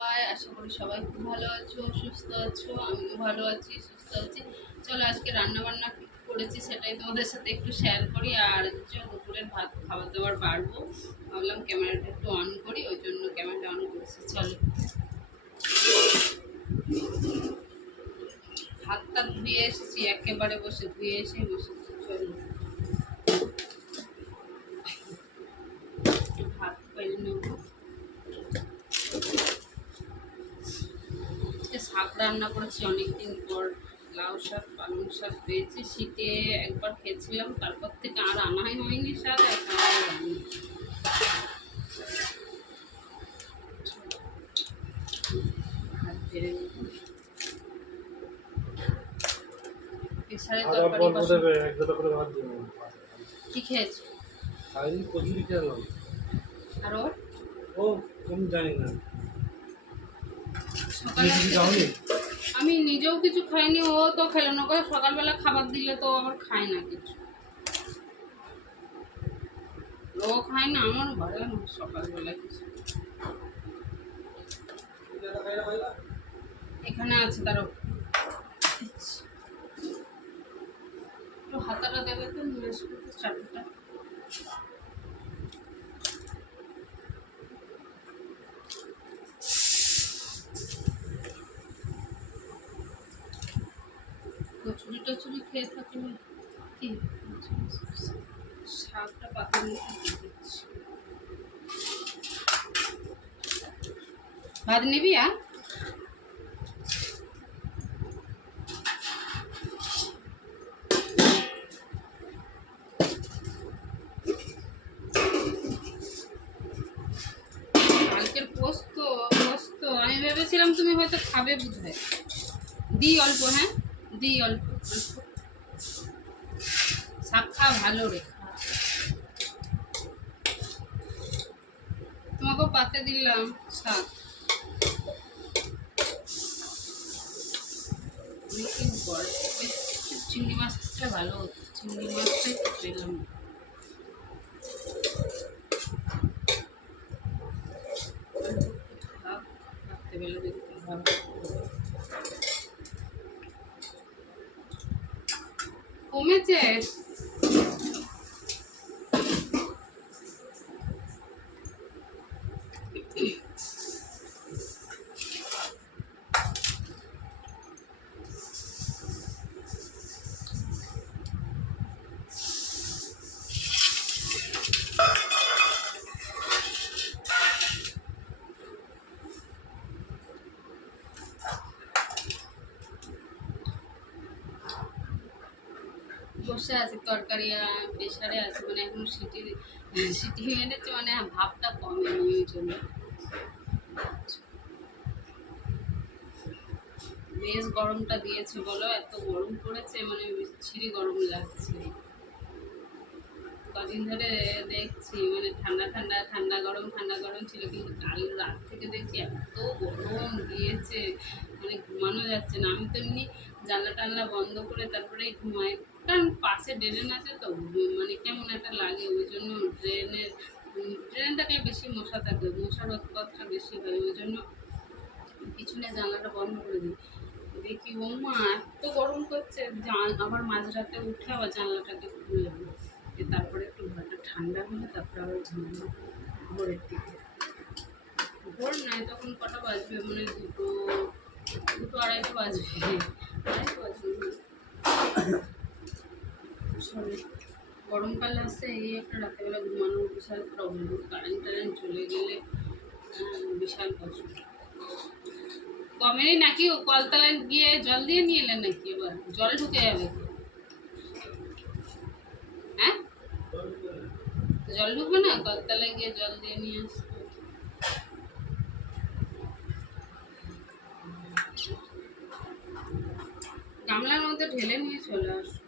সবাই আশা করি সবাই খুব ভালো আছো, সুস্থ আছো, আমিও ভালো আছি, সুস্থ আছি। চলো আজকে রান্না বান্না করেছি সেটাই তোমাদের সাথে একটু শেয়ার করি। আর হচ্ছে দুপুরের ভাত, খাবার দাবার বাড়বো। ভাবলাম ক্যামেরাটা একটু অন করি, ওই জন্য ক্যামেরাটা অন করেছি। চলো। হাতটা ধুয়ে এসেছি, একেবারে বসে ধুয়ে এসে বসেছি। চলো ভাত পেয়ে নেব আজকে শাক রান্না করেছি অনেকদিন পর লাউ শাক পালং শাক পেয়েছি শীতে একবার খেয়েছিলাম তারপর থেকে আর আনাই হয়নি শাক এখন আর কি খেয়েছো? কচুরি খেলাম। আরও ও আমি জানি না সকালে তুমি কিছু থেকে- যাওনি আমি নিজেও কিছু খাইনি, ও তো খেলো না করে, সকালবেলা খাবার দিলে তো আবার খায় না কিছু। ও খায় না, আমার ভালো না সকালবেলা কিছু। এখানে আছে তারও হাতাটা দেবে তো, নিয়ে আসবে চাটুটা কচুরি টচুরি খেয়ে থাকলে কি? শাকটা দিচ্ছি ভাত নিবি, আ? কালকের পোস্ত পোস্ত। আমি ভেবেছিলাম তুমি হয়তো খাবে বোধহয়। দিই অল্প হ্যাঁ? দিই অল্প অল্প। শাক ভালো রে। খা। তোমাকেও পাতে দিলাম শাক। চিংড়ি মাছটা ভালো হতো। চিংড়ি মাছটাই তো পেলাম। কমেছে? বসে আছে, তরকারি প্রেশারে আছে মানে এখন সিটি সিটি এনেছে মানে ভাবটা কমেনি ওই জন্য। বেশ গরমটা দিয়েছে বলো, এত গরম পড়েছে মানে বিচ্ছিরি গরম লাগছে। কদিন ধরে দেখছি মানে ঠান্ডা ঠান্ডা ঠান্ডা গরম ঠান্ডা গরম ছিল, কিন্তু কাল রাত থেকে দেখছি এত গরম দিয়েছে মানে ঘুমানো যাচ্ছে না। আমি তো এমনি জানলা টানলা বন্ধ করে তারপরে ঘুমাই। কারণ পাশে ড্রেন আছে তো মানে কেমন একটা লাগে ওই জন্য ড্রেনের ড্রেন থাকলে বেশি মশা থাকে মশার উৎপাতটা বেশি হয় ওই জন্য পিছনে জানলাটা বন্ধ করে দিই। দেখি, ও মা, এত গরম করছে আবার মাঝরাতে উঠে আবার জানলাটাকে খুললাম। তারপরে একটু ঘরটা ঠান্ডা হলে তারপরে আবার ঝামেলা ভোরের দিকে। ভোর নয়, তখন কটা বাজবে? মানে দুটো দুটো আড়াইটা বাজবে আড়াইটা বাজবে না। Sorry. গরমকাল আসছে, এই একটা রাতেবেলা ঘুমানোর বিশাল প্রবলেম কারেন্ট টারেন্ট চলে গেলে বিশাল কষ্ট। কমেনি নাকি? কলতলায় গিয়ে জল দিয়ে নিয়ে এলেন নাকি এবার? জল ঢুকে যাবে হ্যাঁ? জল ঢুকবে না? কলতলায় গিয়ে জল দিয়ে নিয়ে আসবে। গামলার মধ্যে ঢেলে নিয়ে চলে আসো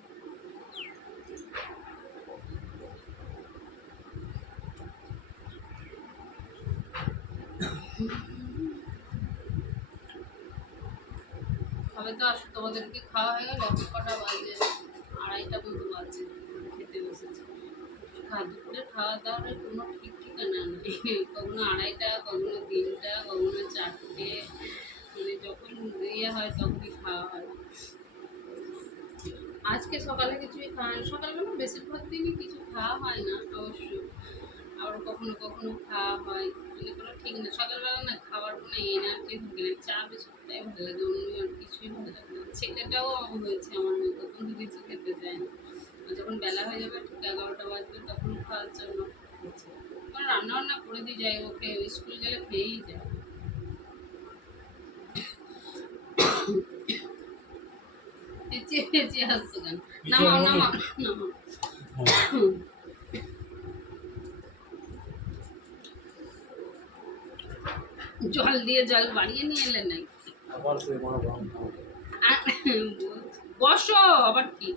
খাবে তো? আসো তোমাদেরকে খাওয়া হয়ে গেল, এখন কটা বাজে? আড়াইটা মতো বাজে খেতে বসেছে। দুপুরে খাওয়া দাওয়ার কোনো ঠিক ঠিকানা নেই। কখনো আড়াইটা, কখনো তিনটা, কখনো চারটে। মানে যখন ইয়ে হয় তখনই খাওয়া হয়। আজকে সকালে কিছুই খাওয়া সকালবেলা বেশিরভাগ দিনই কিছু খাওয়া হয় না, অবশ্য। আবার কখনো কখনো খাওয়া হয়। মানে কোনো ঠিক না। সকালবেলা না খাবার কোনো এনার্জি থাকে না চা বিস্কুটটাই ভালো লাগে, অন্য আর কিছুই ভালো লাগে না। ছেলেটাও হয়েছে আমার মতো কোনো কিছু খেতে চায় না। যখন বেলা হয়ে যাবে, ঠিক এগারোটা বাজবে, তখন খাওয়ার জন্য কারণ রান্না বান্না করে দিয়ে যাই, ওকে স্কুল গেলে খেয়েই যায়। চেঁচিয়ে চেঁচিয়ে আসছো কেন? নামাও নামাও নামাও। জল দিয়ে জল বাড়িয়ে নিয়ে এলে নাই। বসো আবার কি?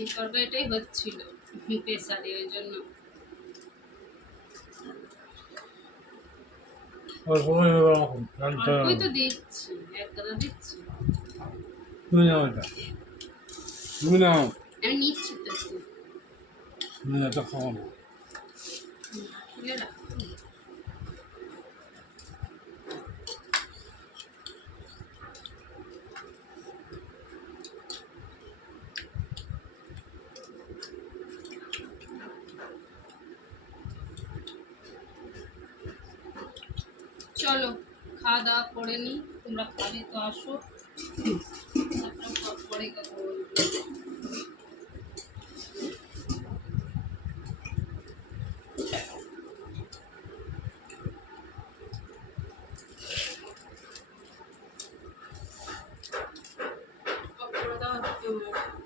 এই তরকারিটাই হচ্ছিল প্রেসারে ওই জন্য। তুমি নাও এটা। তুমি নাও। আমি নিচ্ছি তো একটু। এটা খাওয়া না চলো খাওয়া দাওয়া করে নি তোমরা খাবে তো আসো। পরে কথা বলব। করে